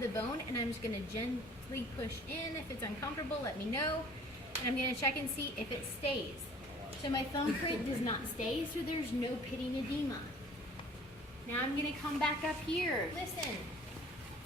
the bone, and I'm just gonna gently push in. If it's uncomfortable, let me know. And I'm gonna check and see if it stays. So my thumbprint does not stay, so there's no pitting edema. Now I'm gonna come back up here. Listen.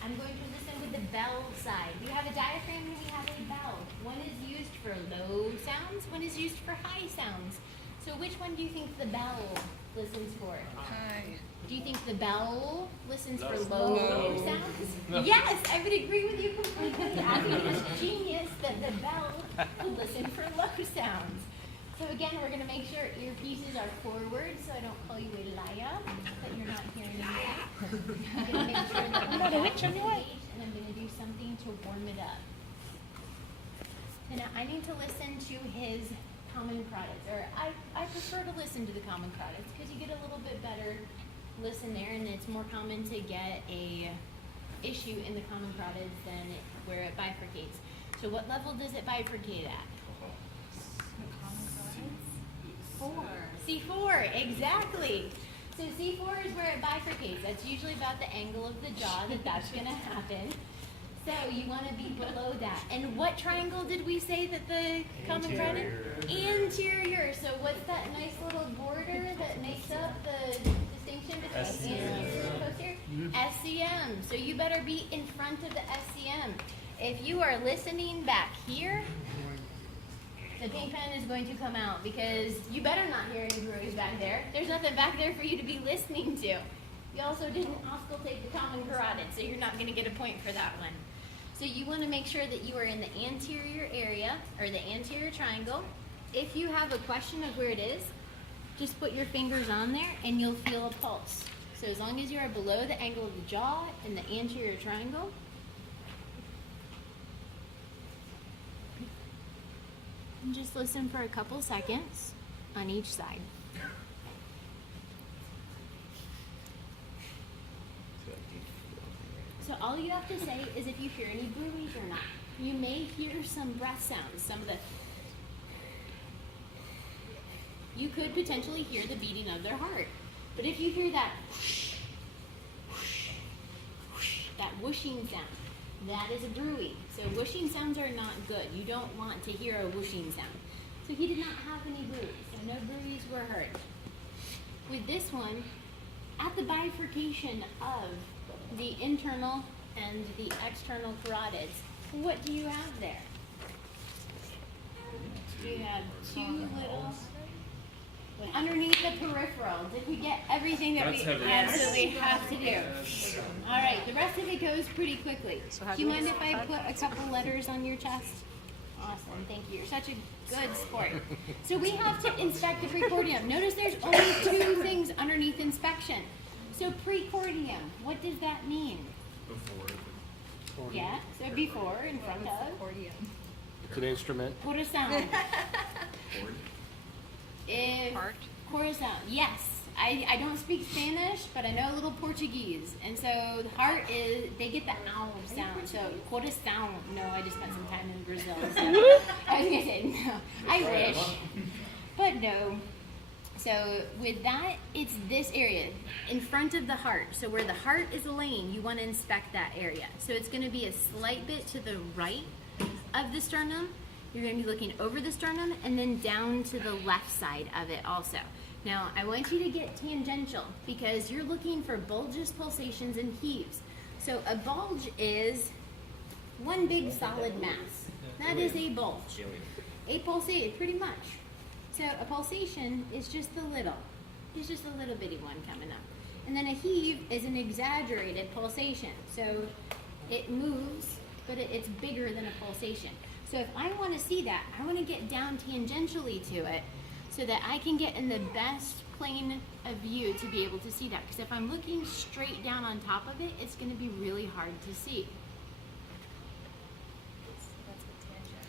I'm going to listen with the bell side. We have a diaphragm and we have a bell. One is used for low sounds, one is used for high sounds. So which one do you think the bell listens for? High. Do you think the bell listens for low sounds? No. Yes, I would agree with you completely. I think it's genius that the bell will listen for low sounds. So again, we're going to make sure earpieces are forward so I don't call you a liar, that you're not hearing me. I'm going to make sure that I'm not a witch anyway. And I'm going to do something to warm it up. So now I need to listen to his common carotids, or I prefer to listen to the common carotids because you get a little bit better listen there, and it's more common to get a issue in the common carotids than where it bifurcates. So what level does it bifurcate at? C4, exactly. So C4 is where it bifurcates. That's usually about the angle of the jaw that's going to happen. So you want to be below that. And what triangle did we say that the common carotid? Anterior. So what's that nice little border that makes up the distinction between anterior and posterior? SCM. So you better be in front of the SCM. If you are listening back here, the pink pen is going to come out because you better not hear any bruise back there. There's nothing back there for you to be listening to. You also didn't auscultate the common carotid, so you're not going to get a point for that one. So you want to make sure that you are in the anterior area, or the anterior triangle. If you have a question of where it is, just put your fingers on there and you'll feel a pulse. So as long as you are below the angle of the jaw in the anterior triangle, and just listen for a couple seconds on each side. So all you have to say is if you hear any bruise or not. You may hear some breath sounds, some of the... You could potentially hear the beating of their heart. But if you hear that whoosh, whoosh, whoosh, that whooshing sound, that is a bruise. So whooshing sounds are not good. You don't want to hear a whooshing sound. So he did not have any bruise. So no bruise were heard. With this one, at the bifurcation of the internal and the external carotids, what do you have there? You have two little... Underneath the peripheral. Did we get everything that we absolutely have to do? All right, the rest of it goes pretty quickly. Do you mind if I put a couple letters on your chest? Awesome, thank you. You're such a good sport. So we have to inspect the precordium. Notice there's only two things underneath inspection. So precordium, what does that mean? Before. Yeah, so before, in front of. It's an instrument. What a sound. Heart. Coração. Yes. I don't speak Spanish, but I know a little Portuguese. And so the heart is, they get the ow sound. So coração. No, I just spent some time in Brazil. So I was going to say, no. I wish. But no. So with that, it's this area in front of the heart. So where the heart is laying, you want to inspect that area. So it's going to be a slight bit to the right of the sternum. You're going to be looking over the sternum and then down to the left side of it also. Now, I want you to get tangential because you're looking for bulges, pulsations, and heaves. So a bulge is one big solid mass. That is a bulge. A pulsation, pretty much. So a pulsation is just a little. It's just a little bitty one coming up. And then a heave is an exaggerated pulsation. So it moves, but it's bigger than a pulsation. So if I want to see that, I want to get down tangentially to it so that I can get in the best plane of view to be able to see that. Because if I'm looking straight down on top of it, it's going to be really hard to see. That's what tangent.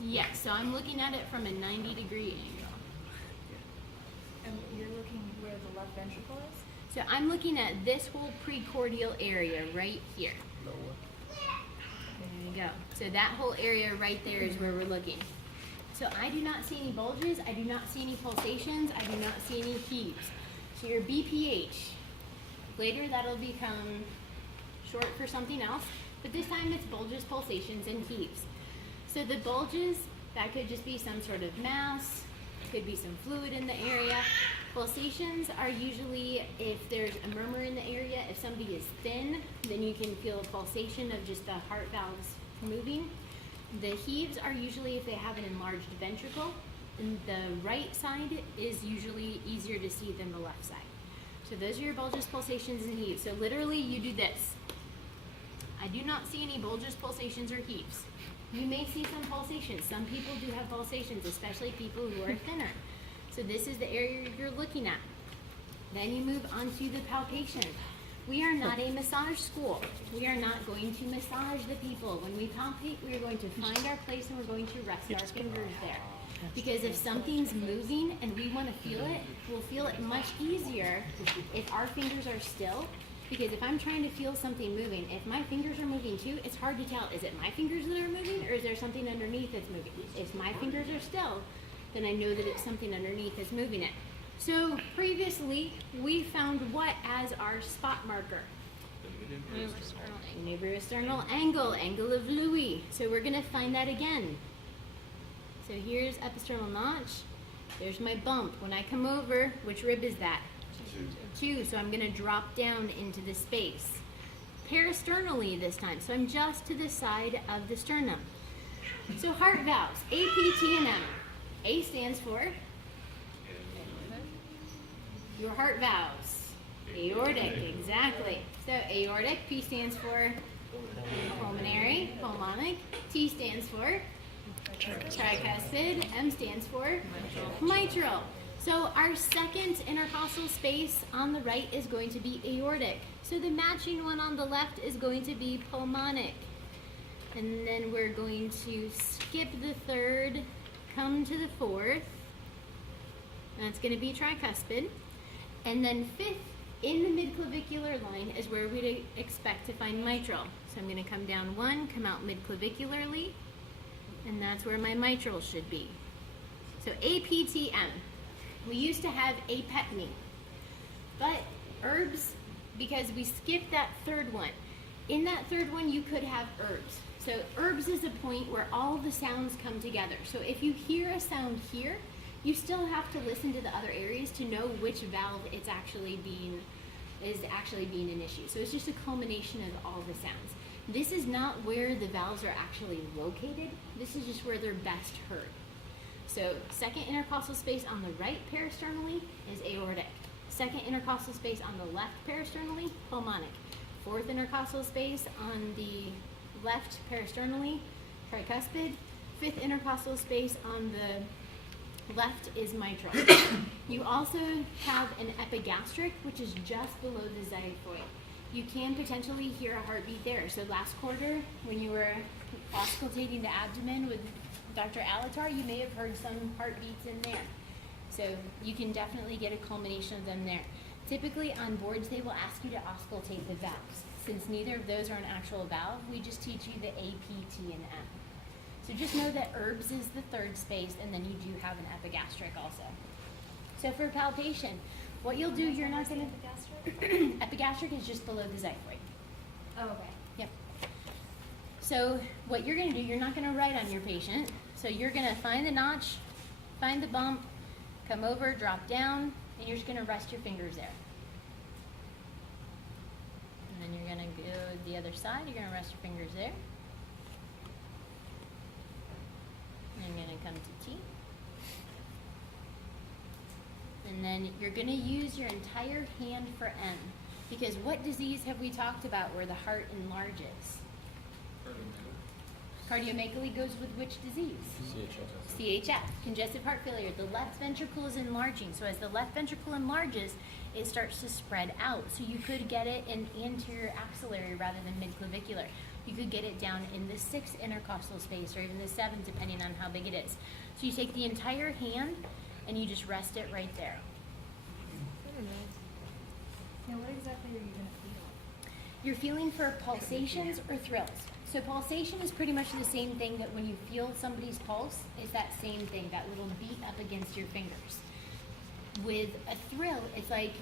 Yes, so I'm looking at it from a 90-degree angle. And you're looking where the left ventricle is? So I'm looking at this whole precordial area right here. There you go. So that whole area right there is where we're looking. So I do not see any bulges. I do not see any pulsations. I do not see any heaves. So your BPH, later that'll become short for something else, but this time it's bulges, pulsations, and heaves. So the bulges, that could just be some sort of mass, could be some fluid in the area. Pulsations are usually if there's a murmur in the area. If somebody is thin, then you can feel a pulsation of just the heart valves moving. The heaves are usually if they have an enlarged ventricle, and the right side is usually easier to see than the left side. So those are your bulges, pulsations, and heaves. So literally you do this. I do not see any bulges, pulsations, or heaves. You may see some pulsations. Some people do have pulsations, especially people who are thinner. So this is the area you're looking at. Then you move on to the palpation. We are not a massage school. We are not going to massage the people. When we palpate, we are going to find our place and we're going to rest our fingers there. Because if something's moving and we want to feel it, we'll feel it much easier if our fingers are still. Because if I'm trying to feel something moving, if my fingers are moving too, it's hard to tell. Is it my fingers that are moving or is there something underneath that's moving? If my fingers are still, then I know that it's something underneath that's moving it. So previously, we found what as our spot marker? Nuberosternal angle, angle of Louis. So we're gonna find that again. So here's episternal notch. There's my bump. When I come over, which rib is that? 2. So I'm gonna drop down into the space. Peristernally this time. So I'm just to the side of the sternum. So heart valves, A, P, T, and M. A stands for your heart valves. Aortic, exactly. So aortic, P stands for pulmonary, pulmonic. T stands for tricuspid. M stands for mitral. So our second intercostal space on the right is going to be aortic. So the matching one on the left is going to be pulmonic. And then we're going to skip the third, come to the fourth. That's going to be tricuspid. And then fifth, in the midclavicular line is where we'd expect to find mitral. So I'm going to come down 1, come out midclavicularly, and that's where my mitral should be. So APTM. We used to have apepneme, but herbs, because we skipped that third one. In that third one, you could have herbs. So herbs is a point where all the sounds come together. So if you hear a sound here, you still have to listen to the other areas to know which valve is actually being an issue. So it's just a culmination of all the sounds. This is not where the valves are actually located. This is just where they're best heard. So second intercostal space on the right peristernally is aortic. Second intercostal space on the left peristernally, pulmonic. Fourth intercostal space on the left peristernally, tricuspid. Fifth intercostal space on the left is mitral. You also have an epigastric, which is just below the xiphoid. You can potentially hear a heartbeat there. So last quarter, when you were auscultating the abdomen with Dr. Alatar, you may have heard some heartbeats in there. So you can definitely get a culmination of them there. Typically on boards, they will ask you to auscultate the valves. Since neither of those are an actual valve, we just teach you the A, P, T, and M. So just know that herbs is the third space, and then you do have an epigastric also. So for palpation, what you'll do, you're not going to... Epigastric is just below the xiphoid. Oh, okay. Yep. So what you're going to do, you're not going to write on your patient. So you're going to find the notch, find the bump, come over, drop down, and you're just going to rest your fingers there. And then you're going to go the other side. You're going to rest your fingers there. And you're going to come to T. And then you're going to use your entire hand for M. Because what disease have we talked about where the heart enlarges? Cardiomegaly goes with which disease? CHF, congestive heart failure. The left ventricle is enlarging. So as the left ventricle enlarges, it starts to spread out. So you could get it in anterior axillary rather than midclavicular. You could get it down in the 6th intercostal space or even the 7th, depending on how big it is. So you take the entire hand and you just rest it right there. Now, what exactly are you going to feel? You're feeling for pulsations or thrills. So pulsation is pretty much the same thing that when you feel somebody's pulse, it's that same thing, that little beat up against your fingers. With a thrill, it's like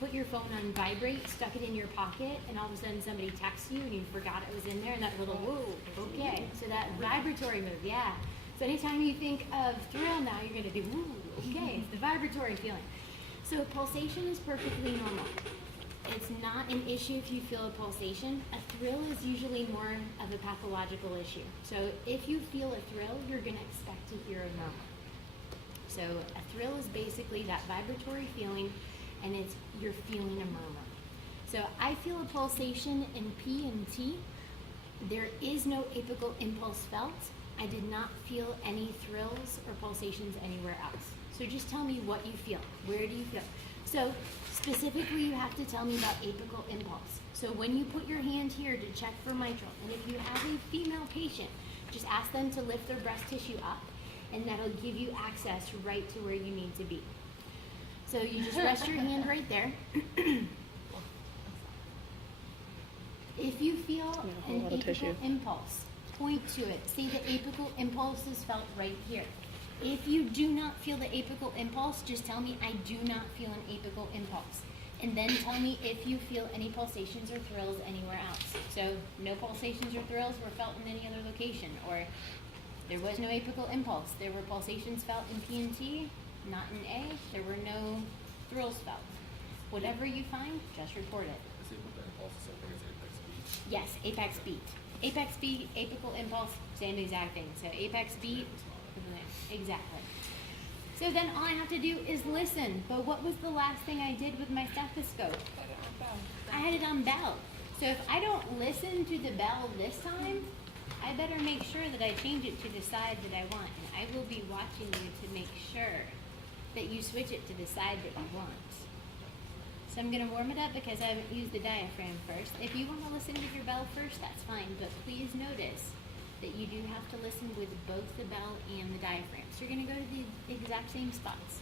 put your phone on vibrate, stuck it in your pocket, and all of a sudden somebody texts you and you forgot it was in there, and that little whoa, okay. So that vibratory move, yeah. So anytime you think of thrill now, you're gonna do woo, okay, it's the vibratory feeling. So pulsation is perfectly normal. It's not an issue if you feel a pulsation. A thrill is usually more of a pathological issue. So if you feel a thrill, you're gonna expect to hear a murmur. So a thrill is basically that vibratory feeling, and you're feeling a murmur. So I feel a pulsation in P and T. There is no apical impulse felt. I did not feel any thrills or pulsations anywhere else. So just tell me what you feel. Where do you feel? So specifically, you have to tell me about apical impulse. So when you put your hand here to check for mitral, and if you have a female patient, just ask them to lift their breast tissue up, and that'll give you access right to where you need to be. So you just rest your hand right there. If you feel an apical impulse, point to it. Say the apical impulse is felt right here. If you do not feel the apical impulse, just tell me I do not feel an apical impulse. And then tell me if you feel any pulsations or thrills anywhere else. So no pulsations or thrills were felt in any other location, or there was no apical impulse. There were pulsations felt in P and T, not in A. There were no thrills felt. Whatever you find, just report it. Is apical impulse the same thing as apex beat? Yes, apex beat. Apex beat, apical impulse, same exact thing. So apex beat, exactly. So then all I have to do is listen. But what was the last thing I did with my stethoscope? I had it on bell. So if I don't listen to the bell this time, I better make sure that I change it to the side that I want. And I will be watching you to make sure that you switch it to the side that you want. So I'm going to warm it up because I haven't used the diaphragm first. If you want to listen with your bell first, that's fine. But please notice that you do have to listen with both the bell and the diaphragm. So you're going to go to the exact same spots.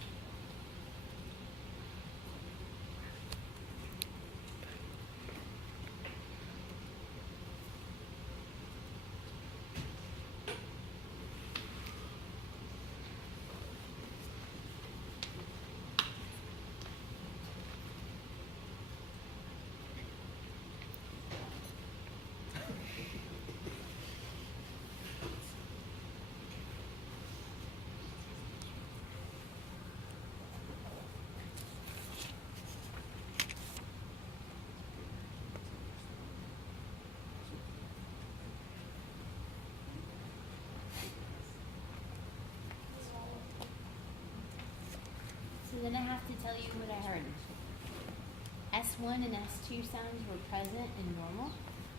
So then I have to tell you what I heard. S1 and S2 sounds were present and normal.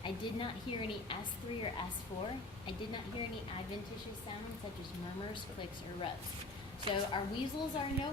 I did not hear any S3 or S4. I did not hear any adventitious sounds such as murmurs, clicks, or rubs. So our weasels are no